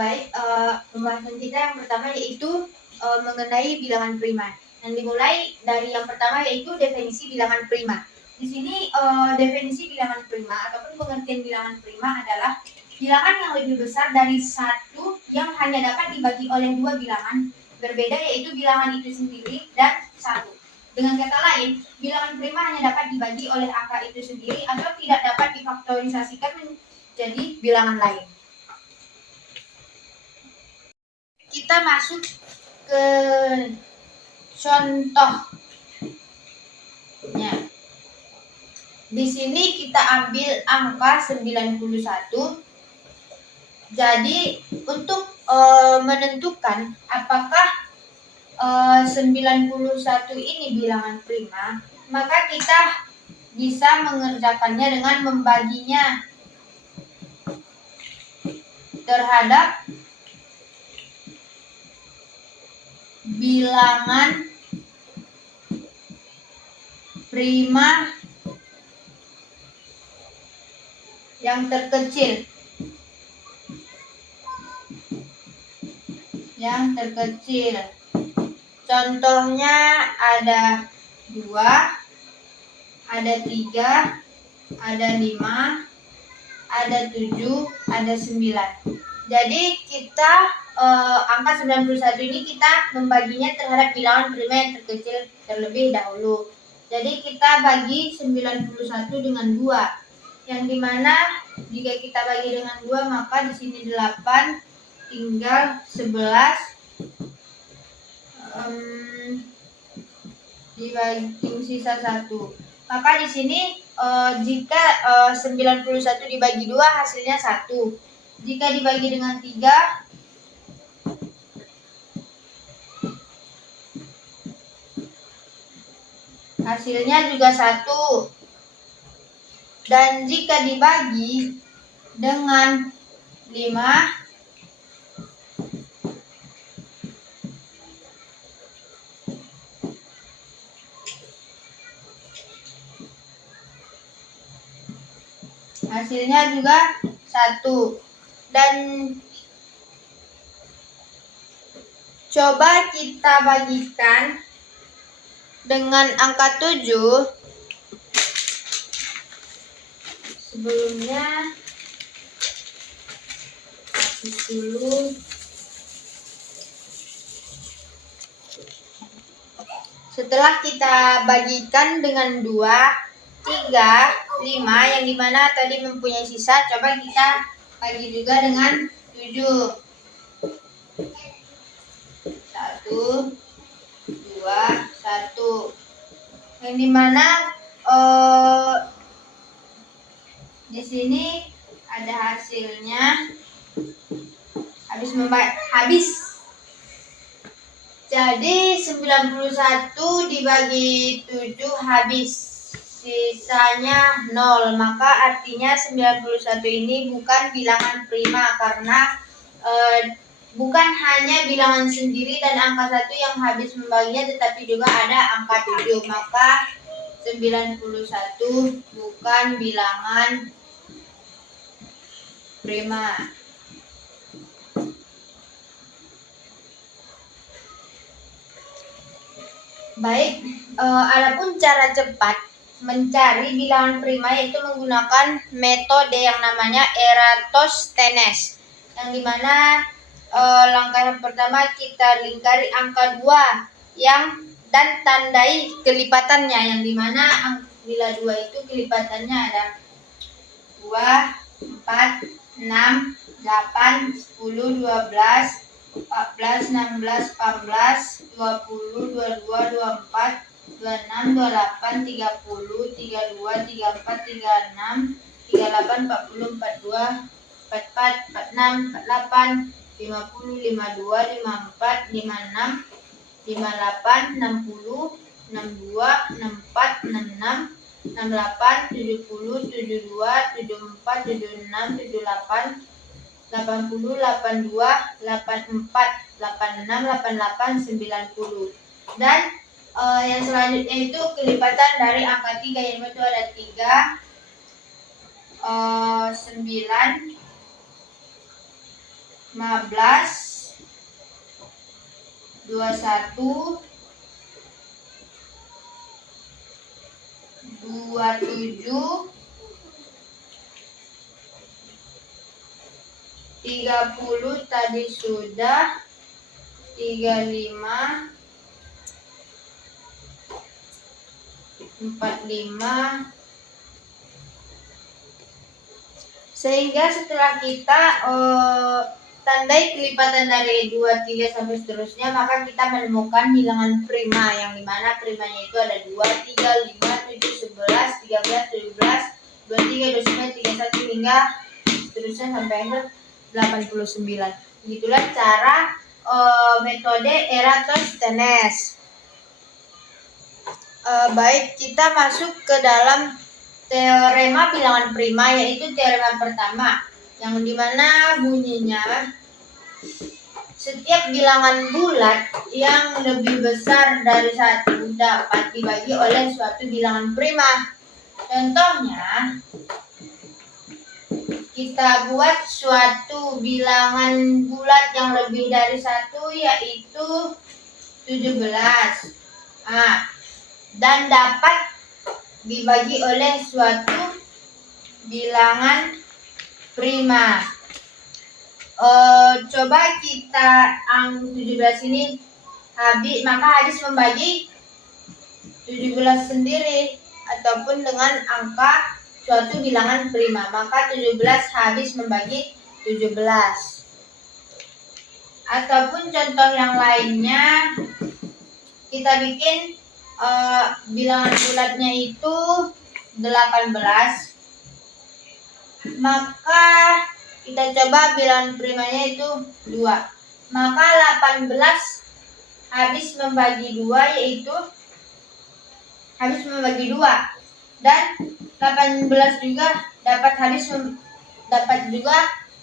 Baik, pembahasan kita yang pertama yaitu mengenai bilangan prima. Yang dimulai dari yang pertama yaitu definisi bilangan prima. Di sini definisi bilangan prima ataupun pengertian bilangan prima adalah bilangan yang lebih besar dari satu yang hanya dapat dibagi oleh dua bilangan berbeda, yaitu bilangan itu sendiri dan satu. Dengan kata lain, bilangan prima hanya dapat dibagi oleh angka itu sendiri atau tidak dapat difaktorisasikan menjadi bilangan lain. Kita masuk ke contohnya. Di sini kita ambil angka 91. Jadi untuk menentukan apakah 91 ini bilangan prima, maka kita bisa mengerjakannya dengan membaginya terhadap bilangan prima yang terkecil. Contohnya ada 2, ada 3, ada 5, ada 7, ada 9. Jadi kita angka 91 ini kita membaginya terhadap bilangan prima yang terkecil terlebih dahulu. Jadi kita bagi 91 dengan 2. Yang dimana jika kita bagi dengan 2 maka di sini 8 tinggal 11 dibagi sisa 1. Maka di sini jika 91 dibagi 2 hasilnya 1. Jika dibagi dengan 3 hasilnya juga 1. Dan jika dibagi dengan 5 hasilnya juga 1. Dan coba kita bagikan dengan angka 7. Sebelumnya dulu. Setelah kita bagikan dengan 2, 3, 5 yang dimana tadi mempunyai sisa, coba kita bagi juga dengan 7. 1, 2, 1. Yang dimana di sini ada hasilnya habis. Jadi 91 dibagi 7 habis. Sisanya 0. Maka artinya 91 ini bukan bilangan prima karena bukan hanya bilangan sendiri dan angka 1 yang habis membaginya, tetapi juga ada angka 7. Maka 91 bukan bilangan prima. Baik, adapun cara cepat mencari bilangan prima yaitu menggunakan metode yang namanya Eratosthenes, yang dimana langkah yang pertama kita lingkari angka 2 dan tandai kelipatannya, yang dimana bila 2 itu kelipatannya ada 2, 4, 6, 8, 10, 12, 14, 16, 18, 20, 22, 24, 26, 28, 30, 32, 34, 36, 38, 40, 42, 44, 46, 48, 50, 52, 54, 56, 58, 60, 62, 64, 66, 68, 70, 72, 74, 76, 78, 80, 82, 84, 86, 88, 90. Dan yang selanjutnya itu kelipatan dari angka 3, yaitu ada 3, 9, 15, 21, 27, 30 tadi sudah, 35, 45. Sehingga setelah kita tandai kelipatan dari 2, 3 sampai seterusnya, maka kita menemukan bilangan prima, yang dimana primanya itu ada 2, 3, 5, 7, 11, 13, 17, 23, 29, 31 hingga seterusnya sampai akhir 89. Begitulah cara metode Eratosthenes. Baik, kita masuk ke dalam teorema bilangan prima, yaitu teorema pertama, yang dimana bunyinya setiap bilangan bulat yang lebih besar dari 1 dapat dibagi oleh suatu bilangan prima. Contohnya, kita buat suatu bilangan bulat yang lebih dari 1, yaitu 17. Dan dapat dibagi oleh suatu bilangan prima. Coba kita 17 ini habis membagi 17 sendiri ataupun dengan angka suatu bilangan prima, maka 17 habis membagi 17. Ataupun contoh yang lainnya, kita bikin bilangan bulatnya itu 18, maka kita coba bilangan primanya itu 2, maka 18 habis membagi 2, yaitu habis membagi 2, dan 18 juga dapat juga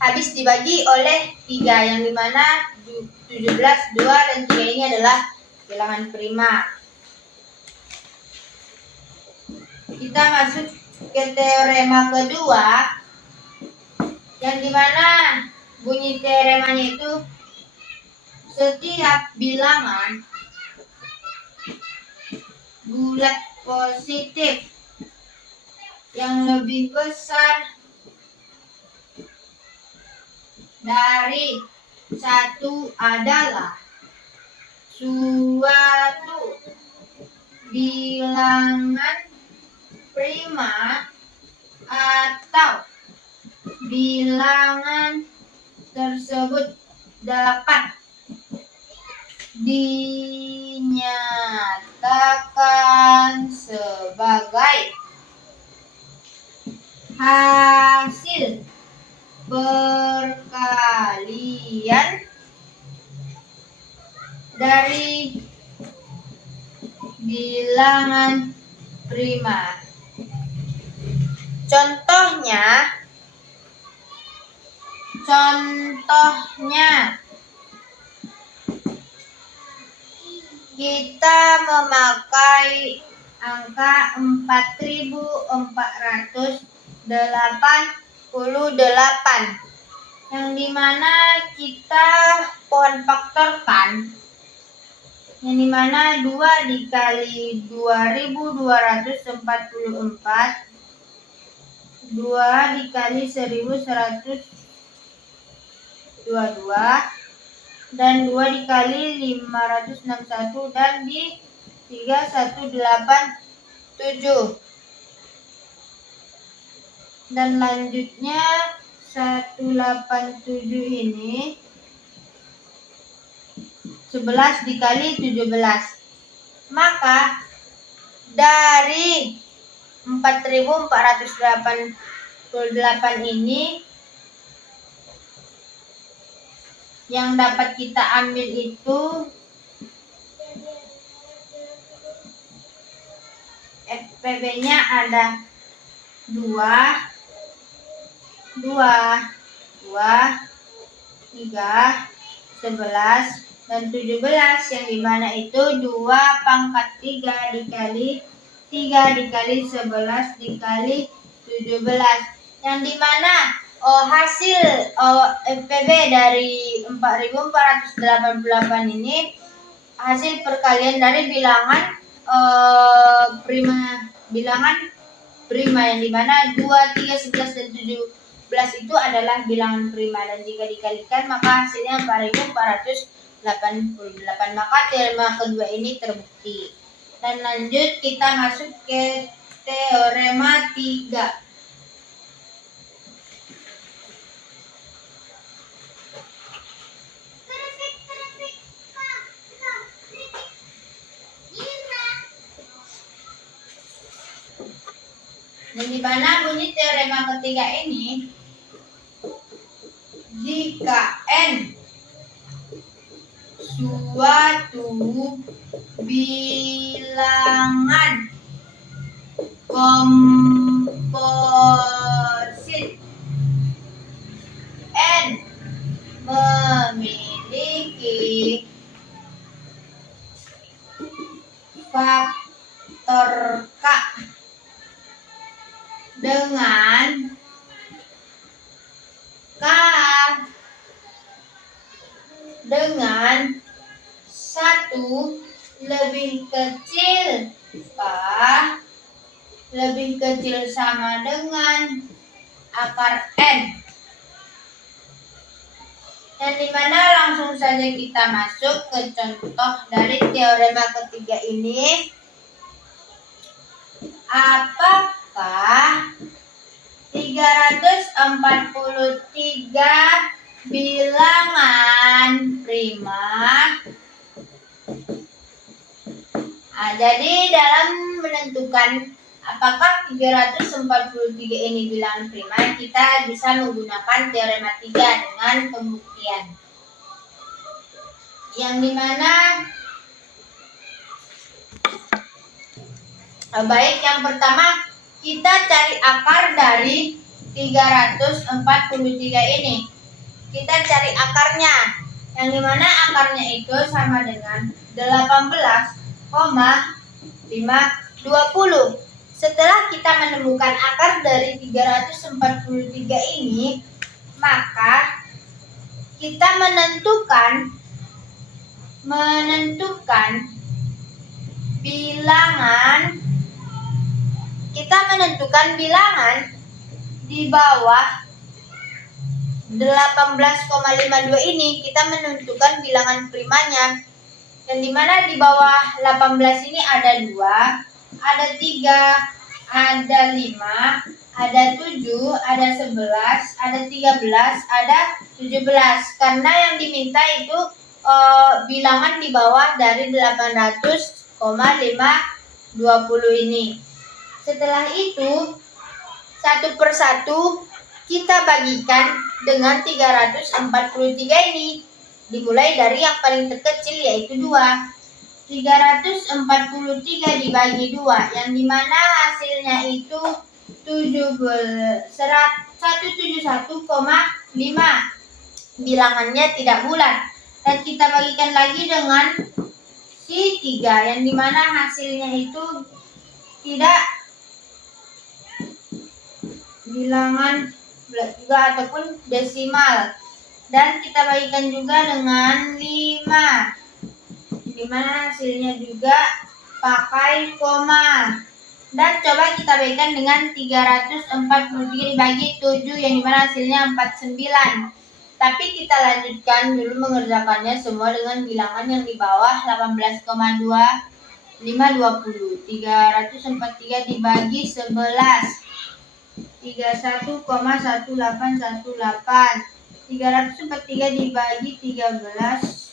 habis dibagi oleh 3, yang dimana 17, 2, dan 3 ini adalah bilangan prima. Kita masuk ke teorema kedua, yang dimana bunyi teoremanya itu setiap bilangan bulat positif yang lebih besar dari 1 adalah suatu bilangan prima atau bilangan tersebut dapat dinyatakan sebagai hasil perkalian dari bilangan prima. Contohnya kita memakai angka 4488, yang dimana kita pohon faktorkan, yang dimana 2 dikali 2244, 2 dikali 1122, dan 2 dikali 561, dan di 3187. Dan lanjutnya 187 ini 11 dikali 17. Maka dari 4488 ini yang dapat kita ambil itu FPB-nya ada 2, 3, 11, dan 17, yang dimana itu 2 pangkat 3 dikali 3 dikali 11 dikali 17, yang dimana hasil FPB dari 4.488 ini hasil perkalian dari bilangan prima yang dimana 2, 3, 11, dan 17 itu adalah bilangan prima, dan jika dikalikan maka hasilnya 4.488. Maka teorema kedua ini terbukti. Dan lanjut kita masuk ke teorema 3. Dan di mana bunyi teorema ketiga ini, jika N suatu bilangan komposit, N memiliki faktor K dengan satu lebih kecil sama dengan akar N. Dan dimana langsung saja kita masuk ke contoh dari teorema ketiga ini. Apakah 343 bilangan prima? Jadi dalam menentukan apakah 343 ini bilangan prima, kita bisa menggunakan teorema 3 dengan pembuktian. Yang dimana baik, yang pertama kita cari akar dari 343 ini. Kita cari akarnya, yang dimana akarnya itu sama dengan 18,520. Setelah kita menemukan akar dari 343 ini, maka kita menentukan bilangan di bawah 18,52 ini. Kita menentukan bilangan primanya, yang dimana di bawah 18 ini ada 2, ada 3, ada 5, ada 7, ada 11, ada 13, ada 17. Karena yang diminta itu bilangan di bawah dari 800,520 ini. Setelah itu, satu persatu kita bagikan dengan 343 ini. Dimulai dari yang paling terkecil, yaitu 2. 343 dibagi 2, yang dimana hasilnya itu 171,5. Bilangannya tidak bulat. Dan kita bagikan lagi dengan si 3, yang dimana hasilnya itu tidak bilangan bulat juga ataupun desimal. Dan kita bagikan juga dengan 5, dimana hasilnya juga pakai koma. Dan coba kita bagikan dengan 343 dibagi 7, yang dimana hasilnya 49. Tapi kita lanjutkan dulu mengerjakannya semua dengan bilangan yang di bawah 18,520. 343 dibagi 11, 31,1818. 343 dibagi 13,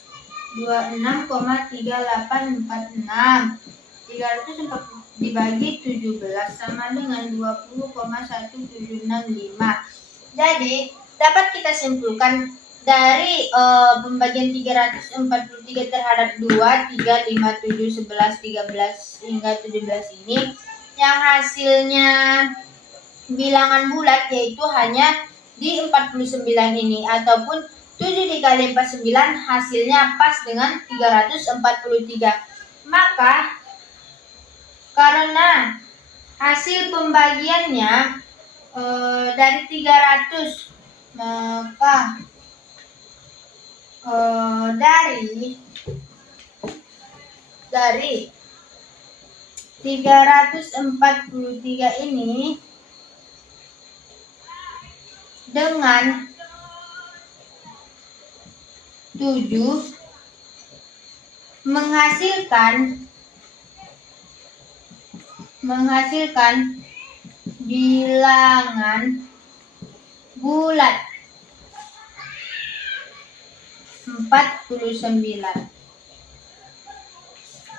26,3846. 340 dibagi 17 sama dengan 20,1765. Jadi dapat kita simpulkan dari pembagian 343 terhadap 2, 3, 5, 7, 11, 13 hingga 17 ini, yang hasilnya bilangan bulat yaitu hanya di 49 ini, ataupun 7 dikali 49 hasilnya pas dengan 343. Maka karena hasil pembagiannya dari 343 Maka dari 343 ini dengan 7 menghasilkan bilangan bulat 49.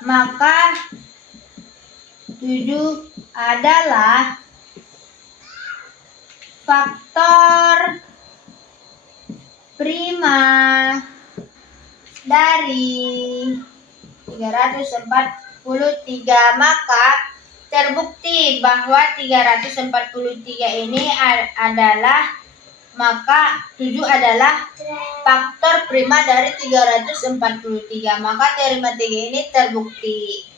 Maka 7 adalah faktor prima dari 343. Maka terbukti bahwa 343 ini adalah, maka 7 adalah faktor prima dari 343. Maka teorema 3 ini terbukti.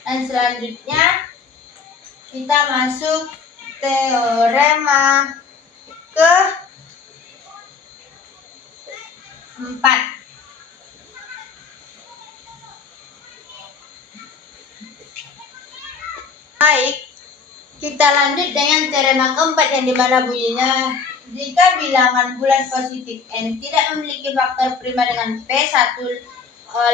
Dan selanjutnya kita masuk teorema ke-4. Baik, kita lanjut dengan teorema keempat yang dimana bunyinya, jika bilangan bulat positif n tidak memiliki faktor prima dengan P1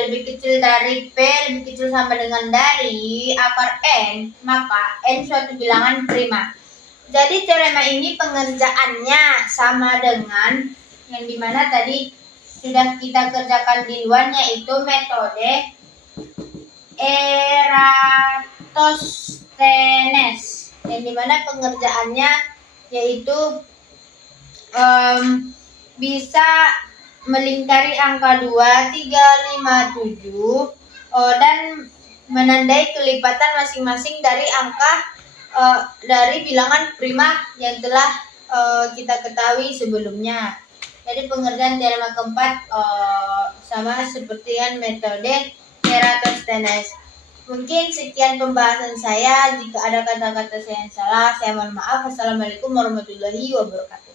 lebih kecil dari P lebih kecil sama dengan dari akar n, maka n suatu bilangan prima. Jadi teorema ini pengerjaannya sama dengan yang dimana tadi sudah kita kerjakan di luar, yaitu metode Eratosthenes, yang dimana pengerjaannya yaitu bisa melingkari angka 2, 3, 5, 7 dan menandai kelipatan masing-masing dari angka dari bilangan prima yang telah kita ketahui sebelumnya. Jadi pengerjaan teorema keempat sama seperti yang metode Eratosthenes. Mungkin sekian pembahasan saya. Jika ada kata-kata saya yang salah, saya mohon maaf. Wassalamualaikum warahmatullahi wabarakatuh.